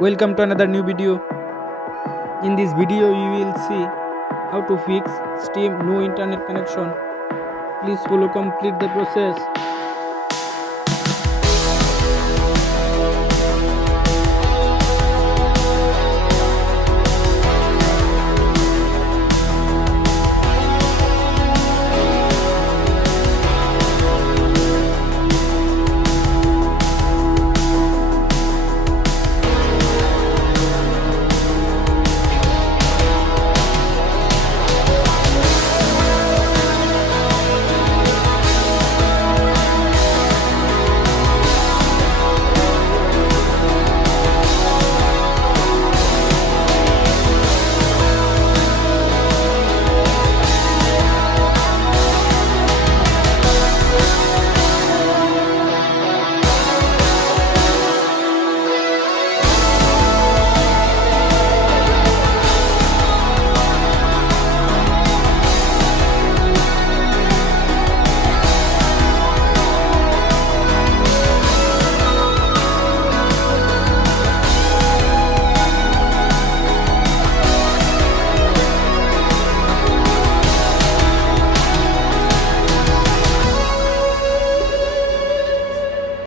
Welcome to another new video. In this video you will see how to fix Steam no internet connection. Please follow complete the process.